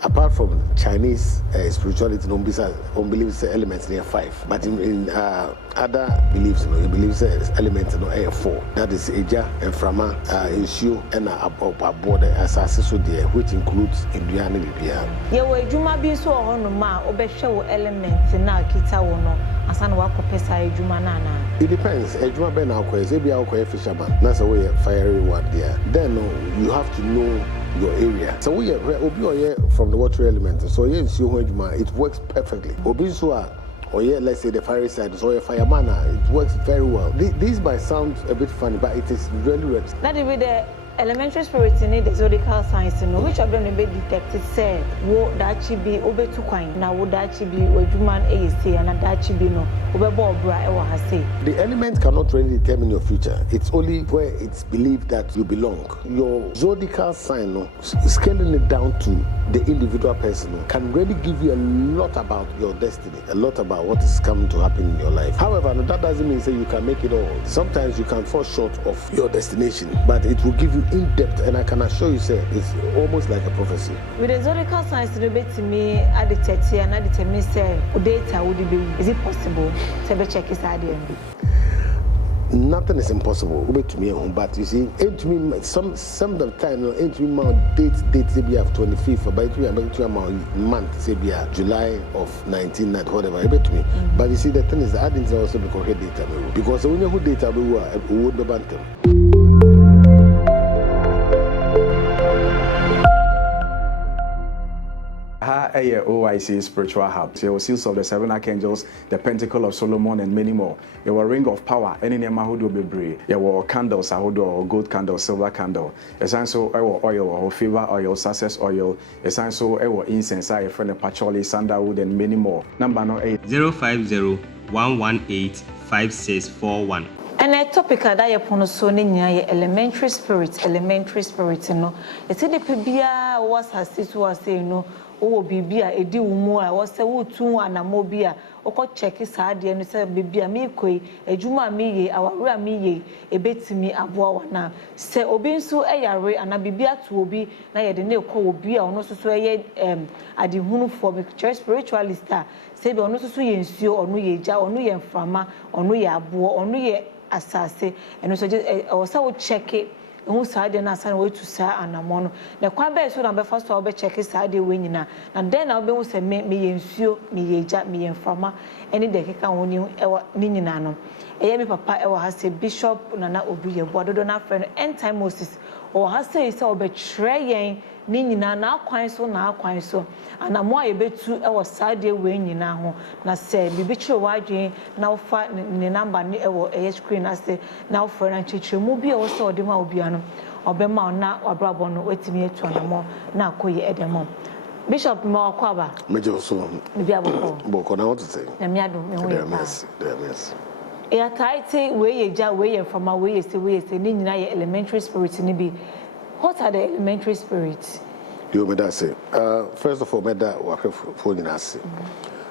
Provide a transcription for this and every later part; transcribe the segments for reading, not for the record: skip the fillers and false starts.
Apart from Chinese spirituality, no believe elements near 5. But in other beliefs, you believe elements no 4. That is Eja and Frama, Inshu and border as so there, which includes Indiana Libya. Yeah, where Juma be so on ma obeshow elements na kita wono asana wako pesa Juma nana. It depends. Ejuma ben alcohol, maybe alcohol fisherman. That's a way fiery one there. Then you have to know your area. So we are from the water element. So it works perfectly. Or let's say the fiery side, so a fireman, it works very well. This might sound a bit funny, but it is really real. That is with the elementary spirits in the zodiac signs, which of them be detected say, wo that she be obe to coin, now would that she be a human AC and that she be no over bra ewa say. The element cannot really determine your future. It's only where it's believed that you belong. Your zodiac sign, scaling it down to the individual person, can really give you a lot about your destiny, a lot about what is coming to happen in your life. However, that doesn't mean say you can make it all. Sometimes you can fall short of your destination, but it will give you in depth, and I can assure you, say it's almost like a prophecy. With the zodiac signs, no bet to me at the 30 and at the 10 say data would be. Is it possible to check his idea? Nothing is impossible. To me, but you see, to me, some of the time, to me, date say be 25th, but it will be a month, say be July of 1990, whatever. To me, but you see, the thing is, I didn't also because data because when you who data we would be bantam. OIC Spiritual Hub. There were seals of the 7 archangels, the Pentacle of Solomon, and many more. There were ring of power, any name who be brave. There were candles, gold candle, silver candle. Essential oil or favor oil, success oil. Essential incense, I friend patchouli, sandalwood, and many more. Number 8 050 118 5641. And a topic that you put so near elementary spirit no. It's a pebia was has this was saying no. Oh, bibia, a deal more. I was a wood two and a mobia. Oko check his hard and say, Bibia me kwe, a juma me, our ram me, a bit to me, a boa. Say, obin so a yare and a bibia to be, na the nail call be or no so at the hunu for me, church spiritualist. Say, or no so ye ensure or no ye ja or no ye frama or no ye abo or no ye assassin, and also also check it. Who side and I way to say and a mono. The quabe so number first I'll be check his side winning, and then I'll be say me ensure me jat me and farmer any day can win you ninano. A papa ever has a bishop nana obi a bodona friend end time Moses or has say so betraying Nina now quite so and I'm more a bit too our side winning now. Na say be true wide now fight the number near a screen as the now for and chichu movie also the Maubiano or Bema na or Brabon waiting me to an more now call ye Edemo. Bishop More Quaba, Major so maybe I will go on to say. Yes. A tight way, ja way from my way is the way, say, elementary spirits in be. What are the elementary spirits? You may that say. First of all, me that work for in us.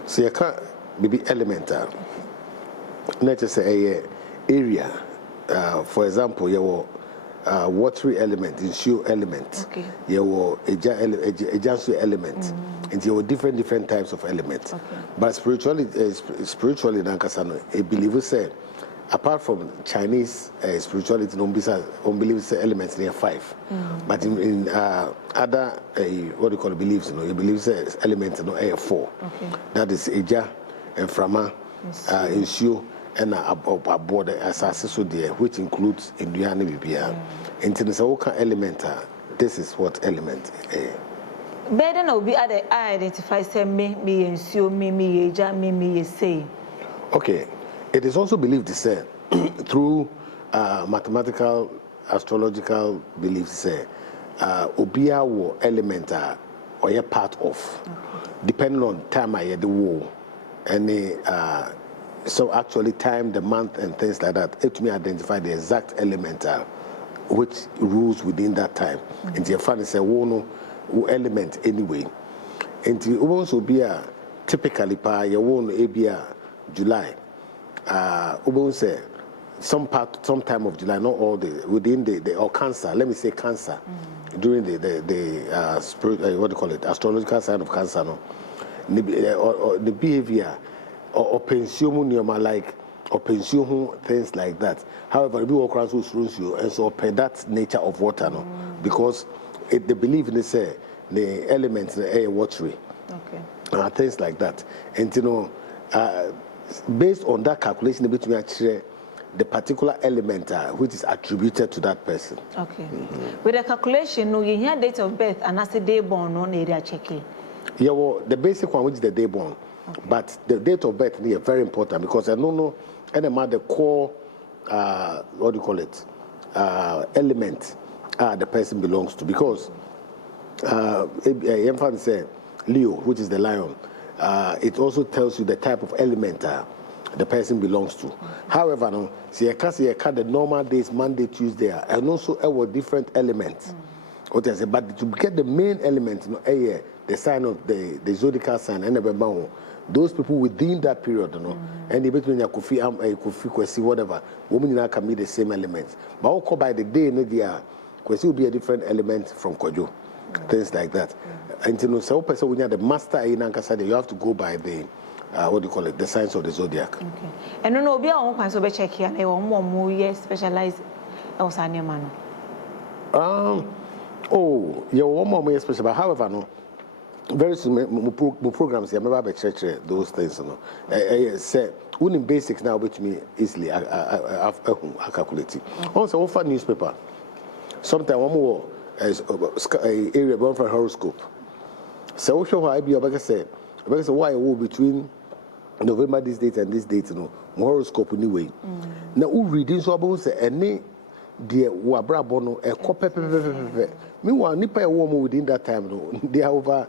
So you can't be elemental. Let's just say a area. For example, you have watery element, insure element. Okay. You have a element. And you have different types of elements. Okay. But spiritually, Nankasano, a believer say, apart from Chinese spirituality, no believe elements near 5. But in other what do you call beliefs, you believe elements no 4. Okay. That is Eja and Frama, Inshu and a border as so there, which includes Indiana Libya. And in the element, this is what element. Better now be I identify say me Inshu me Eja me say. Okay. It is also believed to say through mathematical, astrological beliefs say obia wo element or a part of, depending on time I had the war, and so actually time, the month, and things like that. It me identify the exact element which rules within that time. And your father say no element anyway. And you also be typically pa your own Abia July. Ubon say some time of July, not all within the or Cancer. Let me say Cancer, during the spirit, what do you call it, astrological sign of Cancer. No, the behavior or pension like or pension things like that. However, the people across rules you and so per that nature of water, no, because they believe in the elements in the air watery, things like that, and you know, based on that calculation, between actually the particular element which is attributed to that person. Okay. With the calculation, no, you hear date of birth and as a day born on area checking. Yeah, well, the basic one which is the day born, but the date of birth is very important because I don't know any the core, what do you call it, element the person belongs to, because Efie say Leo, which is the lion, it also tells you the type of element the person belongs to. However, no, see, I can't the normal days, Monday, Tuesday, and also our different elements. What I say, but to get the main element, you know, the sign of the zodiac sign, and those people within that period, you know, and the between Yakufi, Kwesi, whatever, women can be the same elements. But also by the day, Kwesi will be a different element from Kojo, things like that. And you know, so person when you are the master in Ankasade, you have to go by the what do you call it, the signs of the zodiac. Okay. And no, be on one so check here. I want more years specialized. Man. Oh, you want more special. But however, no, very soon my programs here. Maybe I check those things. No, say only basics now which me easily I calculate. Also, offer newspaper. Sometimes one more area born for horoscope. So show I be about say why war between November this date and this date, you know, horoscope anyway. Now who reading so about say any dear wabra bono a copy. Meanwhile, nipa a woman within that time, no, they are over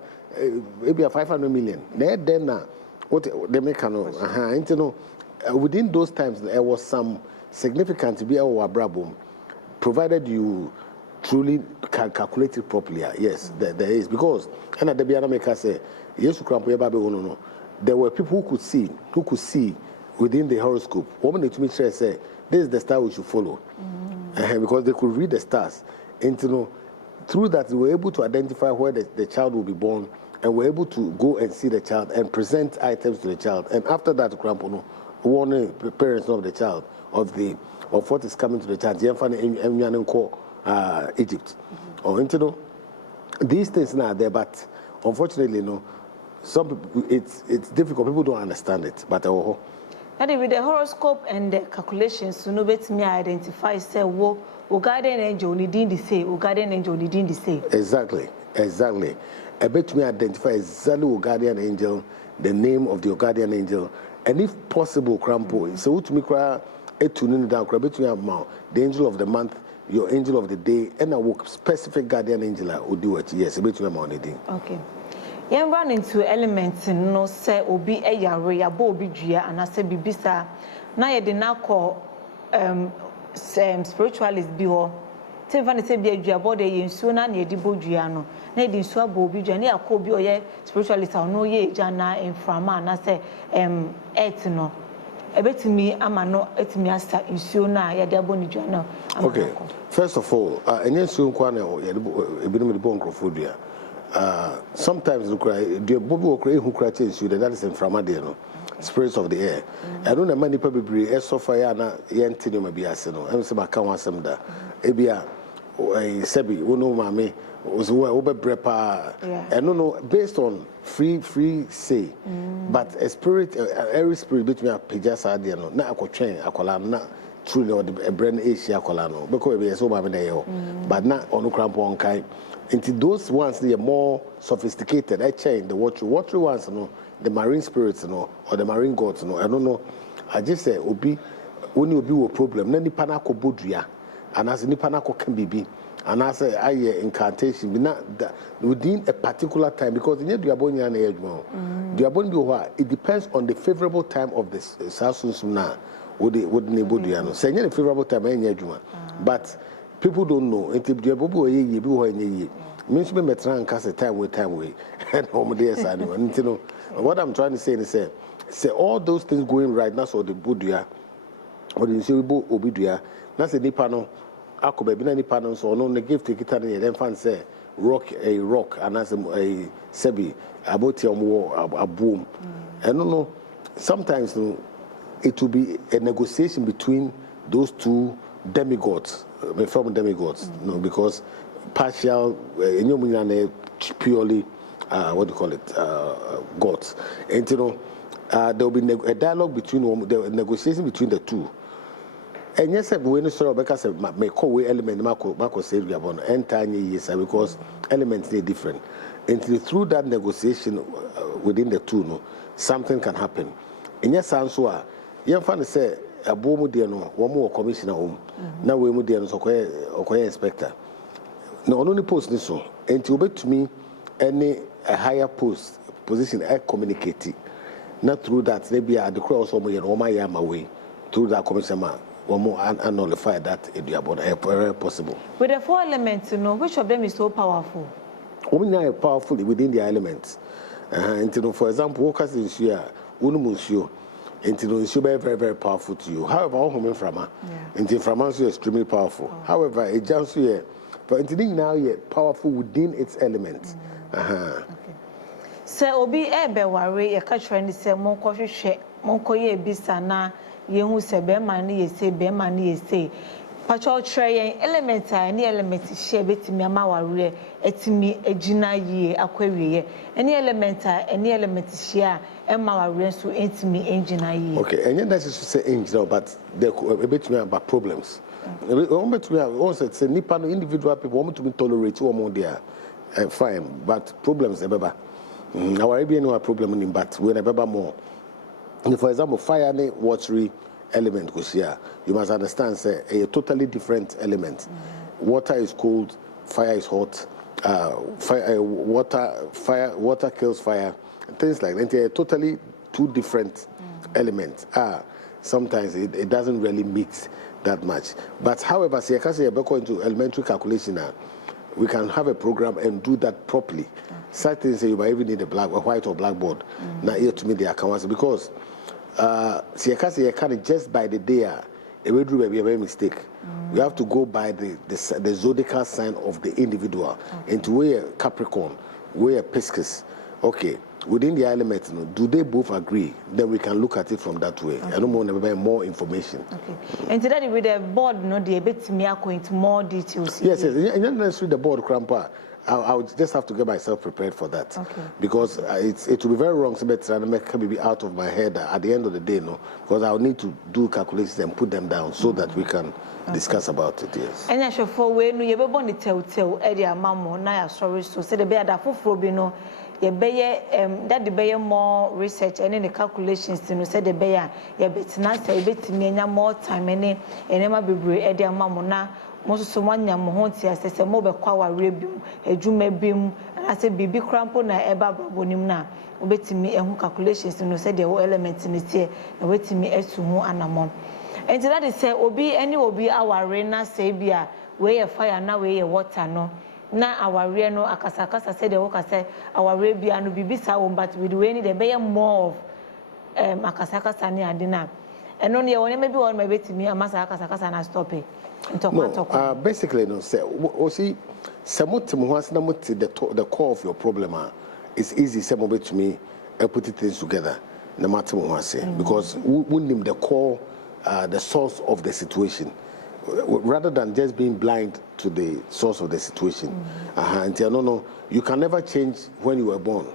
maybe 500 million. Then what they make you know, within those times there was some significant to be our wabra, provided you truly can calculate it properly. Yes, there is, because and at the Biana maker say yes, no. There were people who could see within the horoscope. Woman to me say this is the star we should follow, because they could read the stars, and you know, through that they were able to identify where the child will be born, and were able to go and see the child and present items to the child. And after that, warning the parents of the child of what is coming to the child. Egypt, or you know, these things now there, but unfortunately, no. Some people, it's difficult. People don't understand it. But and with the horoscope and the calculations, so no bet me identify say wo guardian angel needing the say, guardian angel needing the say. Exactly. I bet me identify exactly wo guardian angel, the name of the guardian angel, and if possible, crampo. So to me, cry a tuning down, cry between amount, the angel of the month, your angel of the day, and a work specific guardian angel will do it. Yes, a between amount the day. Okay. You run into elements no say obi eyare abo obi dua and say bibisa na ye de na call spiritualist bi ho te fa ne say bi adua bo de yensuo na na ye di bodua no na ye di nsuo abo obi dua na yakọ obi oye spiritualist no ye eja na inframa na say earth no ebetimi ama no etimi asa nsuo na ye de abo ni dua no. Okay, first of all enye nsuo kwa na ye ebi no me bo nkrofo dua. Sometimes the Bobby will create who crashes you, that is in Framadino, spirits of the air. I don't know many people be a sofa na yentino maybe asino. I'm saying I can't want some da. Ebia Sebi, uno mame was over brepa. I don't know, based on free say, but a spirit, every spirit between a pijasa diano, na ako train akola na truly or the brand Asia colano because we are so but not on crampon kai. Into those ones they are more sophisticated. I change the watery ones, no, the marine spirits, no, or the marine gods, no. I don't know. I just say obi when you be a problem. Then the panako bodria, and as the panako can be, and I say I incantation, be not within a particular time because in the abon yan age the abon it depends on the favorable time of the Sasun would bodria no. Say any favorable time any age but. People don't know. Until the Bobo ye be who ye means me metran cast a time way and home days. You know what I'm trying to say is say all those things going right now. So the Buddha or the Sibo Obidia. That's a nipano. Akobebina nipano, so no the gift kita ne then fan say rock and as a sebi about a boom. And no sometimes it will be a negotiation between those two demigods, from demigods, because partial purely what do you call it, gods. And there will be a dialogue between the negotiation between the two. And yes, when you saw because my core element, Marco said, because elements are different. And through that negotiation within the two, something can happen. And yes, answer, you find say a boom no one more commissioner home. Now we would so inspector. No, only post this so. And to bet to me any a higher position I communicate. Not through that, maybe I declare also my way through that commissioner. One more and nullify that very possible. With the 4 elements, which of them is so powerful? Women are powerful within their elements. And for example, workers in Shia, Unumusio, and it's very, very powerful to you. However, all women from her, and Framansu is extremely powerful. However, a Jansu, but it's now yet powerful within its elements. So, Obi Ebe Wari, a catch friend is a more cautious share, Monkoye Bisana. Yehu se be mani yese be mani yese pacho tray element any element share betimi amaware etimi ejina yie akwawie any element share emaware so etimi engineer yie. Okay, and that is to say engineer, but there betimi about problems. Also say nipa no individual people want to be tolerate one there fine, but problems ebeba our be no problem in but we ebeba more. For example, fire and watery element goes here. You must understand, say, a totally different element. Water is cold, fire is hot. Water kills fire. Things like that. They're totally two different elements. Sometimes it doesn't really mix that much. But however, say, into elementary calculation now, we can have a program and do that properly. Such things you might even need a white or blackboard. Now here to me the accounts because you can't just by the day a very mistake. You have to go by the zodiac sign of the individual. And to wear Capricorn, wear Pisces. Okay, within the elements, do they both agree? Then we can look at it from that way. I don't want to more information. Okay. And today with the board, they bet me into more details. Yes, and not necessarily the board, Grandpa. I would just have to get myself prepared for that. Okay. Because it will be very wrong to be out of my head at the end of the day, because I'll need to do calculations and put them down so that we can discuss about it, yes. And I should for when you ever want to tell Eddie Mammo, Naya, sorry, so say the bear that for Frobino, you bear that the bear more research and any calculations to say the bear, you bet not say bet me more time and never be Eddie Mamona. Most someone Yamonti as a mobile power review, a jume beam, and I said, Bibi crampo na eba bonimna, obey me and calculations, and said the whole elements in it here, and wait me as to more animal. And that is say, Obi, any will be our reina sabia, way a fire now, way a water no. Now our reno, Akasakasa said the worker said, our rabia no be bisa, but we do any the bear more of Akasaka Sani and dinner. And only one maybe one may bet me a massa Akasaka and I stop it. No, basically, no. Say, see, the core of your problem is easy. Some to me, I put it things together. No matter what I say, because we name the core, the source of the situation, rather than just being blind to the source of the situation. No, you can never change when you were born,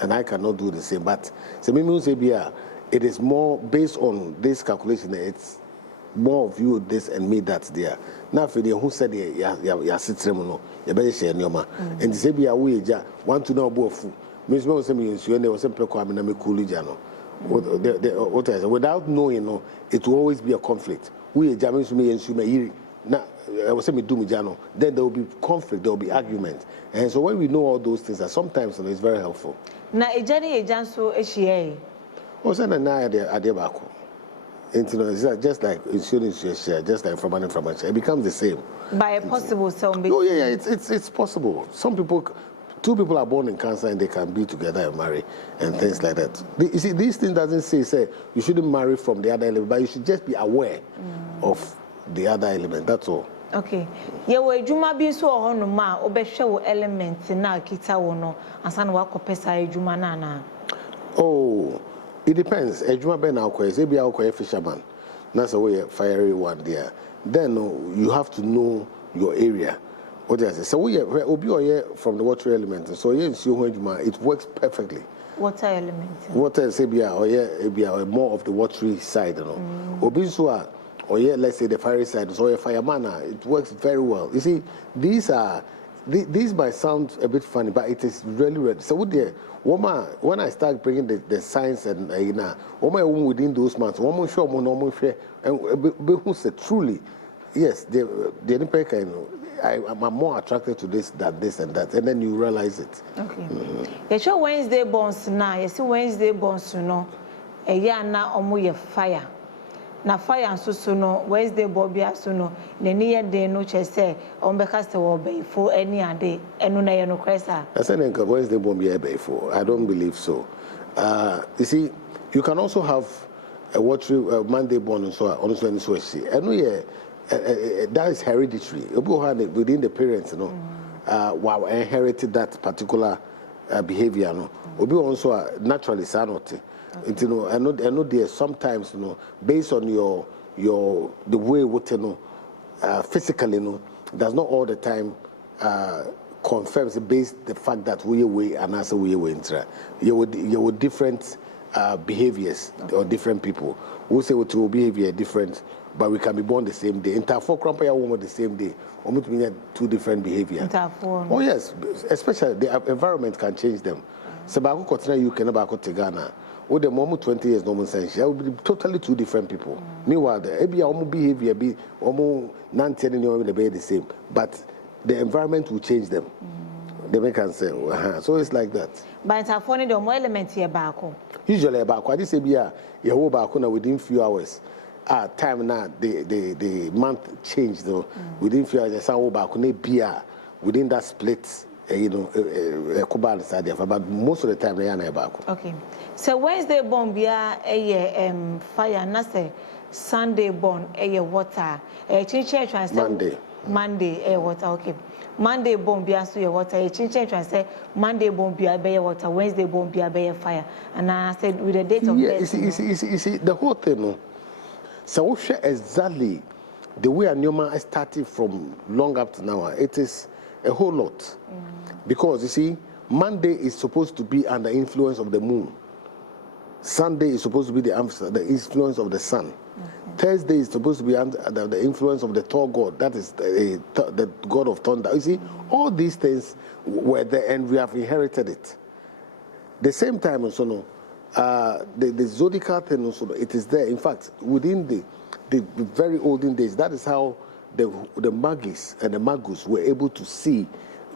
and I cannot do the same. But it is more based on this calculation. It's more of you this and me that's there. Now for the who said ya sitremono, ya better share nyoma. And the say we want to know about food. Miss Mo say me you was simply coming and me cool jano. What I say without knowing, it will always be a conflict. We jamming me and me na I was say me do me jano. Then there will be conflict, there will be argument. And so when we know all those things, sometimes it's very helpful. Na ejani ejanso ehie. O say na ade baako. Just like insurance share, just like from share, it becomes the same. By a possible some. Oh yeah, it's possible. Some people two people are born in Cancer and they can be together and marry and things like that. You see, this thing doesn't say you shouldn't marry from the other element, but you should just be aware of the other element. That's all. Okay. Ye we adwuma bi so ho no ma obehwe wo element na kita wo no ansa na wakopesa adwuma na na. Oh, it depends. Adwuma be na akoye, say be akoye fisherman. That's the way fiery one there. Then you have to know your area. What does it say? So we obi from the water element. So it works perfectly. Water element. Water say be more of the watery side, you know. Obi so let's say the fiery side, so a fireman, it works very well. You see, these might sound a bit funny, but it is really real. So when I start bringing the science and within those months, and truly, yes, I'm more attracted to this than this and that, and then you realize it. Okay. You show Wednesday bonds now. You see Wednesday bonds, you know, a year now omo fire. Na fire so no Wednesday bobia so no ne ne day no che say on be cast wo be for any ade enu na ye no kresa. I said Wednesday bobia be for. I don't believe so. You see, you can also have a watery Monday born and so on so see. Enu that is hereditary. Within the parents, you know, wow, inherited that particular behavior, no. Obi also naturally sanote. You know, I know there sometimes, you know, based on the way what you know, physically, you know, does not all the time confirms based the fact that we and also we intra. You would different behaviors or different people. We say what will behavior different, but we can be born the same day. In Tafo Crampaya woman the same day. Almost mean two different behavior. Oh yes, especially the environment can change them. So back continue you can back to Ghana. With the moment 20 years normal sense, will be totally two different people. Meanwhile, the behavior be almost 19 will be the same, but the environment will change them. They make can say, so it's like that. But it's funny the more elements here back. Usually back. I just say be whole back within few hours. Time now the month changed though. Within few hours, some back within that split. You know, but most of the time they are back. Okay. So Wednesday born be a fire, and say Sunday born a water. Monday water. Okay. Monday born be a water. A say Monday born be a water. Wednesday born be a fire. And I said with the date of death. You see the whole thing. No? So exactly the way Anyoma started from long up to now. It is a whole lot. Because you see, Monday is supposed to be under influence of the moon. Sunday is supposed to be the influence of the sun. Thursday is supposed to be under the influence of the Thor god. That is the god of thunder. You see, all these things were there and we have inherited it. The same time also, no, the zodiacal thing also, it is there. In fact, within the very olden days, that is how the magis and the magus were able to see,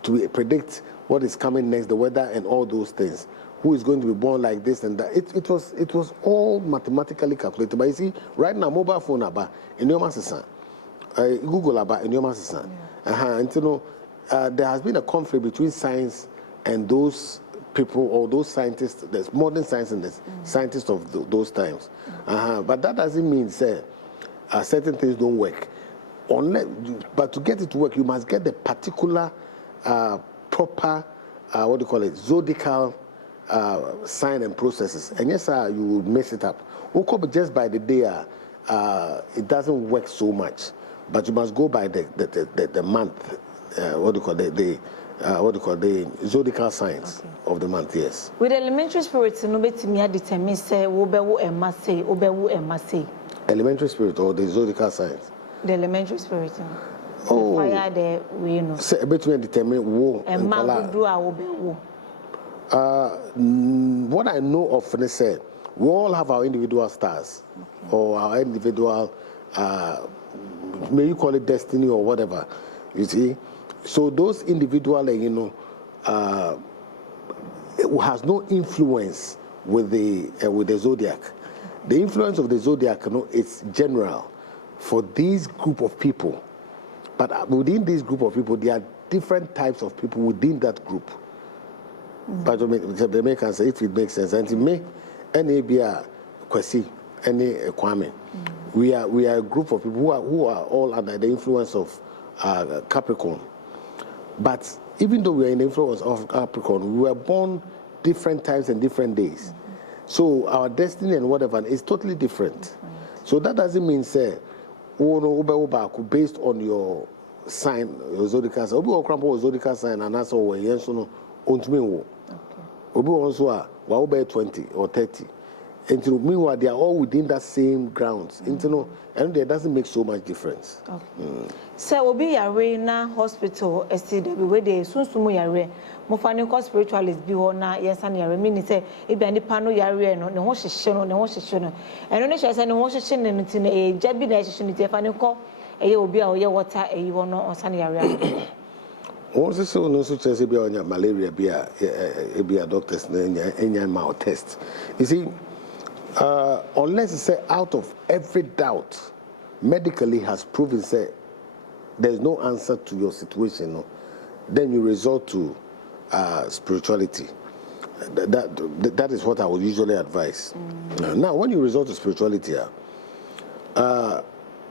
to predict what is coming next, the weather and all those things. Who is going to be born like this and that. It was all mathematically calculated. But you see, right now, mobile phone about in your master, Google about in your master. And you know, there has been a conflict between science and those people or those scientists, there's modern science and the scientists of those times. But that doesn't mean, say, certain things don't work. But to get it to work, you must get the particular proper, zodiacal sign and processes. And yes, you will mess it up. Just by the day, it doesn't work so much. But you must go by the month, the zodiacal signs of the month, yes. With elementary spirits, no better me determine say obewu emase. Elementary spirit or the zodiacal signs? The elementary spirit. Oh, the fire there, we know. Say between determine wo and do obewu. What I know of, let's say, we all have our individual stars or our individual, may you call it destiny or whatever, you see. So those individual, it has no influence with the zodiac. The influence of the zodiac, it's general for these group of people. But within this group of people, there are different types of people within that group. But they make answer if it makes sense. And me, any be a Kwesi, any Kwame. We are a group of people who are all under the influence of Capricorn. But even though we are in the influence of Capricorn, we were born different times and different days. So our destiny and whatever is totally different. So that doesn't mean say, based on your sign, your zodiac sign. Obi okrampo zodiac sign and that's all yes no ontumi wo. Obi also are 20 or 30. And to meanwhile they are all within that same grounds. And it doesn't make so much difference. So obi yare na hospital STW where they sunsumu yare. Mo fani ko spiritualist bi ho na yensa na yare mean say e bia ni pano yare no ne ho hyehye no eno ne hyehye ne ho hyehye ne nti ne e jabi na hyehye ne ti fani ko eye obi a oye water eyi ho no onsa na yare. Once so no so say bia onya malaria bia doctors na enya mouth test. You see unless it's say out of every doubt medically has proven say there's no answer to your situation, no, then you resort to spirituality. That is what I would usually advise. Now, when you resort to spirituality,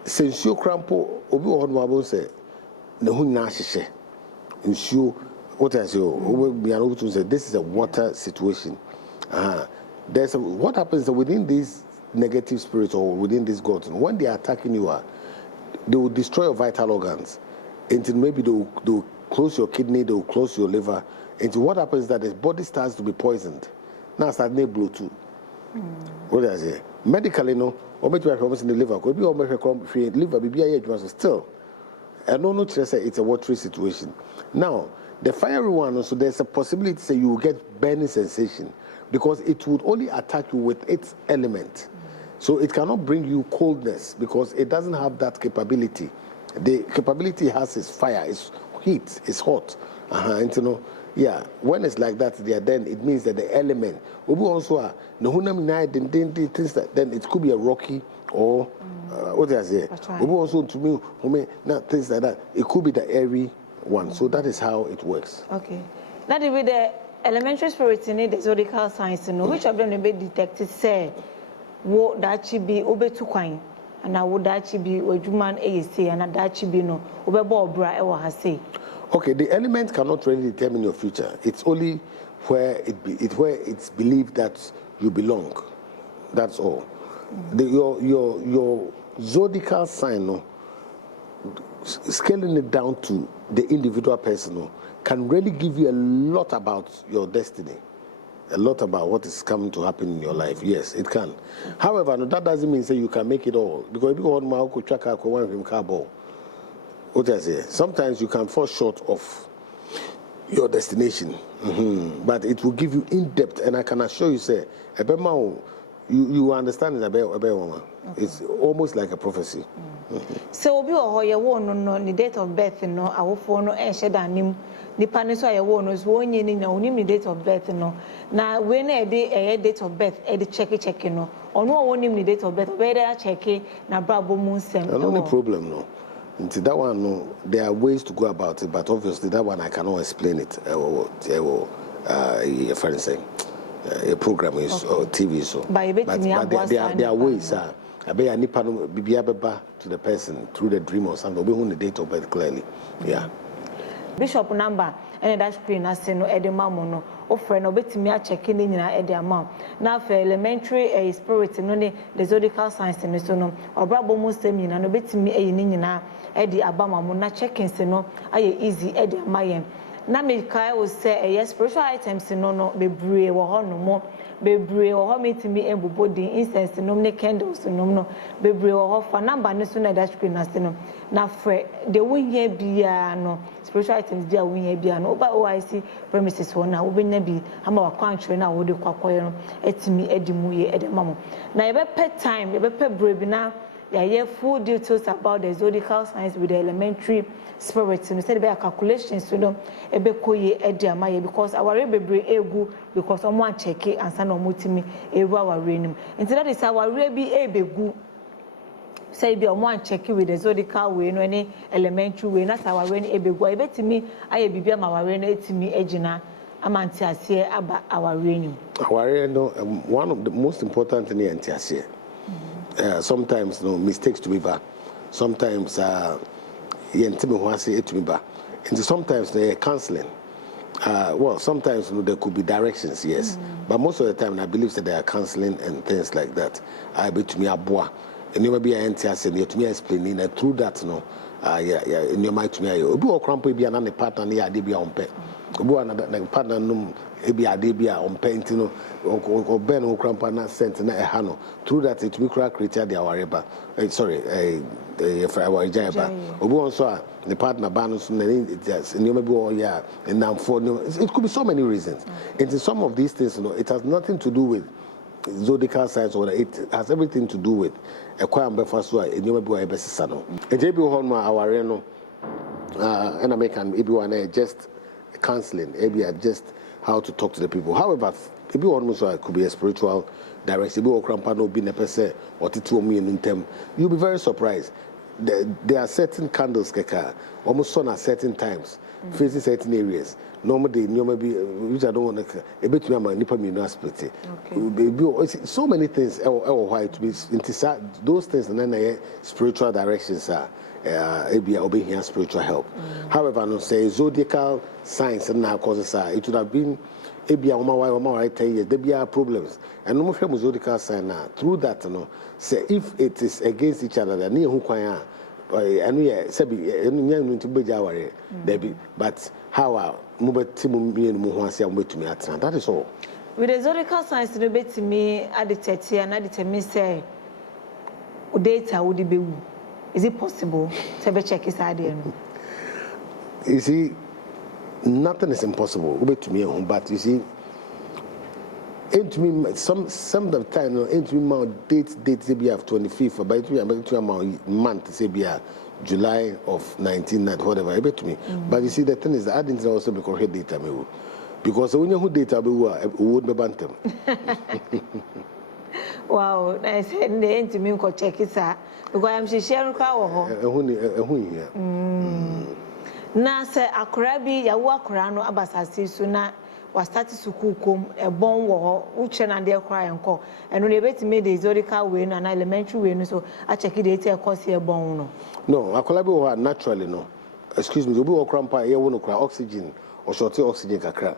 since you crampo, obi ohonwabo say, ne hu na hyehyɛ nsuo. What I say, we are able to say this is a water situation. What happens within these negative spirits or within these gods when they are attacking you, they will destroy your vital organs. Until maybe they will close your kidney, they will close your liver. And what happens is that the body starts to be poisoned. Now start to blow too. What do I say? Medically, no, or maybe in the liver, could be almost liver, be still. I don't know to say it's a watery situation. Now, the fiery one, so there's a possibility say you will get burning sensation because it would only attack you with its element. So it cannot bring you coldness because it doesn't have that capability. The capability has is fire, it's heat, it's hot. Yeah, when it's like that, then it means that the element will be also then it could be a rocky or what did I say? We also to me, not things like that. It could be the airy one. So that is how it works. Okay. Now with the elementary spirit in the zodiac signs, which of them be detected say wo that be obetu kwan and I would that be ojuman ASC and that be no obebo obra e wa say. Okay, the element cannot really determine your future. It's only where it's believed that you belong. That's all. Your zodiacal sign, no, scaling it down to the individual person, no, can really give you a lot about your destiny, a lot about what is coming to happen in your life. Yes, it can. However, no, that doesn't mean say you can make it all because people want to track one car ball. What I say? Sometimes you can fall short of your destination, but it will give you in depth, and I can assure you, say, you understand it about it's almost like a prophecy. So, obi o ye wo no ni date of birth no awofo no e hye danim nipa ne so ye wo no so onye ni na onim ni date of birth no na we na e de date of birth e de check no ono o onim ni date of birth we dey check na brabo mu nsem no problem no. Until that one, no, there are ways to go about it, but obviously that one I cannot explain it. EfieNsem, a program is or TV so. But there are ways. I bet any panel be to the person through the dream or something. We own the date of birth clearly. Yeah. Bishop number and that screen as no edemamo no. Offer no betimi a check in nyina e de amount na for elementary spirit no ne the zodiacal signs no so no obrabo mu stem nyina no betimi e ni nyina e de abama mu na checkings no aye easy e de amayen na me kai o say spiritual items no bebree wo ho no mo bebree wo ho metimi embobodi incense no ne candles no bebree wo ho fa number no so na that screen as no na for the won here bia no spiritual items bia won here bia no oba OIC premises ho na obenya bi ama wa kwanchre na wo de kwakoye no etimi edimu ye edemamo na ye be pet time ye be pet brebi na ya hear full details about the zodiacal signs with the elementary spirits and said be calculations so no ebe koye ediamaye because our bebre egu because someone check it and san omutimi ewu our renim until that is our be ebegu say be omo check with the zodiacal way no any elementary way na our rain ebegu ebetimi aye bibia ma our rain etimi ejina amantiasie aba awarenu. Awarenu, one of the most important thing is antiasie. Sometimes mistakes to be bad. Sometimes and sometimes they are counseling. Well, sometimes there could be directions, yes, but most of the time I believe that they are counseling and things like that. I bet to me a boy, and you may be an to me explaining through that in your mind to me. You do a crumple be another partner near DB on pet. Another partner be a DB on painting or Ben or crampana sent in a hano. Through that it will create the hour. Sorry, if I were Jaiba. Obu so the partner banus and you may be all and now for it could be so many reasons. And in some of these things, it has nothing to do with zodiacal signs, or it has everything to do with a choir befasua and you may be a best son. A JB Honma our reno and American maybe one just counseling, maybe just how to talk to the people. However, if you almost could be a spiritual director, or you'll be very surprised. There are certain candles almost on at certain times, facing certain areas. Normally, which I don't want to a bit me split. So many things why to be those things and then spiritual directions are obeying here spiritual help. However, no say zodiacal signs and now causes it would have been right 10 years, there be problems. And no more zodiacal sign through that, say if it is against each other, then who can but how that is all. With the zodiacal signs to be to me at the 30 and at the me say data would be. Is it possible to be check his idea? You see, nothing is impossible. To me, but you see, into me some of the time, into me dates be have 25th, but to month say be July of 1990 whatever. To me, but you see, the thing is, I didn't also because data me because when you who data be would be bantam. Wow, I said the end to me ko check it out because I'm sharing crowd. Na say akora bi ya wo akora no abasase so na wa start school kom e bon wo uche na de akora enko eno na ebetime the zodiacal way na elementary way no so a check the data course e bon no. No, akora bi wo naturally no. Excuse me, obi wo krampa ye wo no kra oxygen or short oxygen kakra.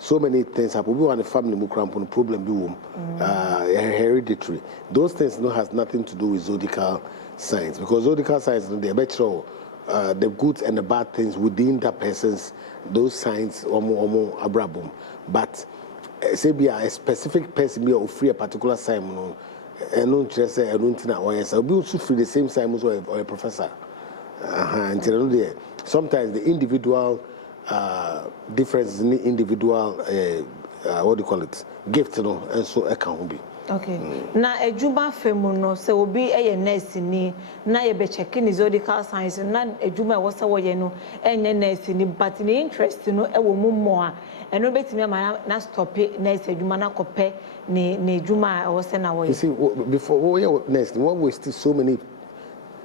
So many things happen. We want a family mukrampo problem be womb. Hereditary. Those things has nothing to do with zodiacal signs because zodiacal signs they better the good and the bad things within that person's those signs omo abrabum. But say be a specific person be free a particular sign and no interest and no be also free the same sign or a professor. Until sometimes the individual difference in the individual what do you call it gift and so it can be okay na ejuma femu no se obi nurse ni na ye be check ni zodiacal signs na ejuma wo se wo ye no enye nurse ni but ni interest no e wo mummo a eno betimi na stop nurse ejuma na kope ni ejuma wo se na wo ye. You see before we nurse one waste so many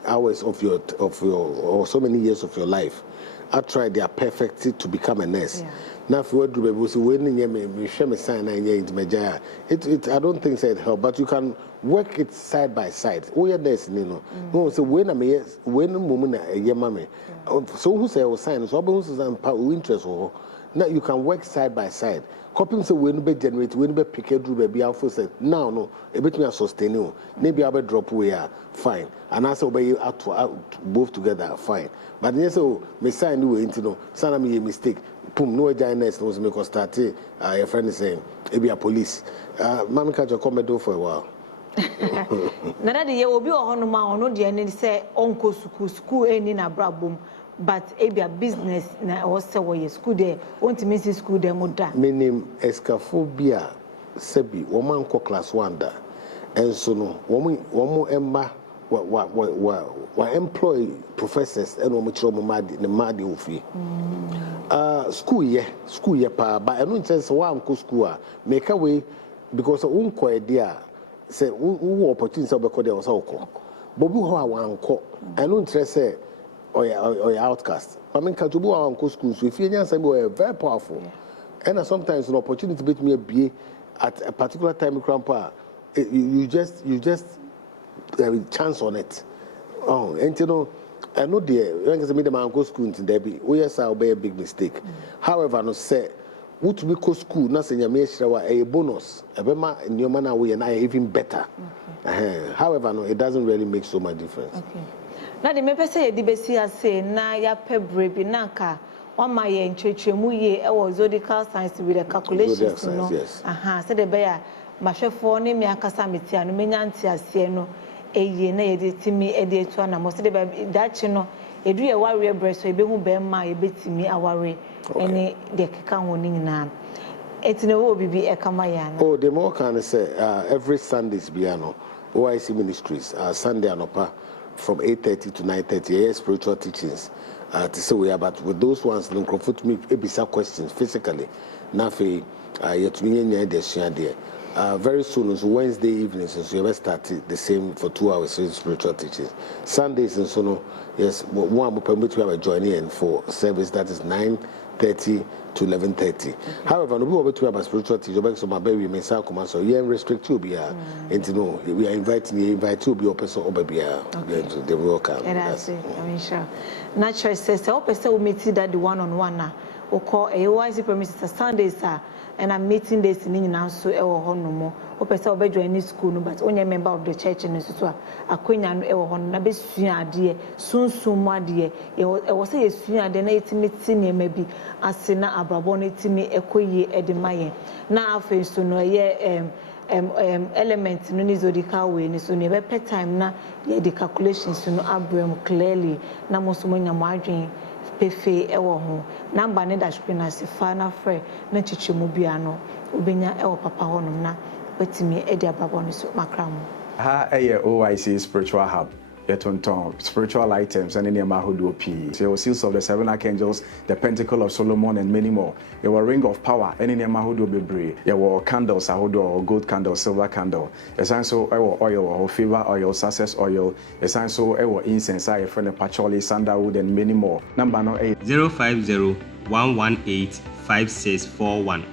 hours of your or so many years of your life. I tried their perfect to become a nurse. Now, if you want to be able to win, sign it. I don't think it help, but you can work it side by side. Oh, yeah, there's no. So when I'm when a woman a mammy, so who say I was sign so who's interest or now you can work side by side. Copying say when be generate when be pick a drew be alpha said now no a bit me sustain you maybe I will drop away fine and also obey you out both together fine but yes so me sign you into no sana me a mistake pum no giantness was me start your friend is saying it be a police mommy catch your comment for a while. Nana de ye obi ohonoma ono de ne say onko school eni na brabom but a business na also where school there want to miss school there muda me name escaphobia sebi woman ko class 1 da enso no womo emma wa employ professors and womo chiro mo madi ofie school ye pa ba eno nche wa anko school a make way because unko e dia say who opportunity say be ko there was okọ bobi ho a wa anko eno nche say or outcast. I mean, Katubu and schools, if you are very powerful. And sometimes an opportunity bet me be at a particular time, grandpa, you just chance on it. Oh, and you know, I know when I made man go school to Debbie, oh yes, I'll be a big mistake. However, no say, what we go school, nothing you may a bonus, a bema in your manner way, and I even better. However, no, it doesn't really make so much difference. Okay. Now the me say DBC say na ya pebre bi nanka one my nchechemu ye e Zodiac Signs with the calculations no. Yes. Say the be ya mahwefo ne me akasa metia no menya ntia ase no eye na ye de timi e de etu na mo say the be dachi no edu ye ware breast so e be hu be ma ye betimi aware ene de keka ho ni nyina. Etine wo bibi e kama ya na. Oh, the more can say every Sundays biano OIC Ministries Sunday anopa from 8:30 to 9:30 spiritual teachings to say we are, but with those ones the microphone me ebisa questions physically na fe yet me nya de share there very soon so Wednesday evenings so we start the same for 2 hours so spiritual teachings. Sundays and so no, yes, one more permit to have a join in for service that is 9:30 to 11:30. However, no be able to have a spiritual teacher because my baby may say come so you restrict you be and no we are inviting you to be a person or baby to the welcome. That's it. I mean sure. Natural says I person we meet that the one-on-one na o call a wise premises Sundays and I'm meeting this in nyina so e wo ho no mo o pese obe join school no but onye member of the church no so akwanya no e wo ho na be sua ade sunsun mu ade e wo se ye sua ade na etimi tini ma bi ase na abrabo no etimi ekoyi e de maye na afa so no ye element no ni zodiacal way ni so ne be per time na ye the calculations no abrem clearly na mo so mo nya mo adwen pefe ewo ho number ne da screen as final frɛ na chichemu bia no obenya ewo papa ho no na wetimi e dia babo no so makra mo ha OIC spiritual hub yetonton spiritual items and any mahodo p so seals of the 7 archangels, the pentacle of Solomon and many more. Your ring of power any mahodo bebre your candles ahodo gold candle silver candle esanso oil or favor oil success oil esanso incense I friend patchouli sandalwood and many more. Number no 050 118 5641.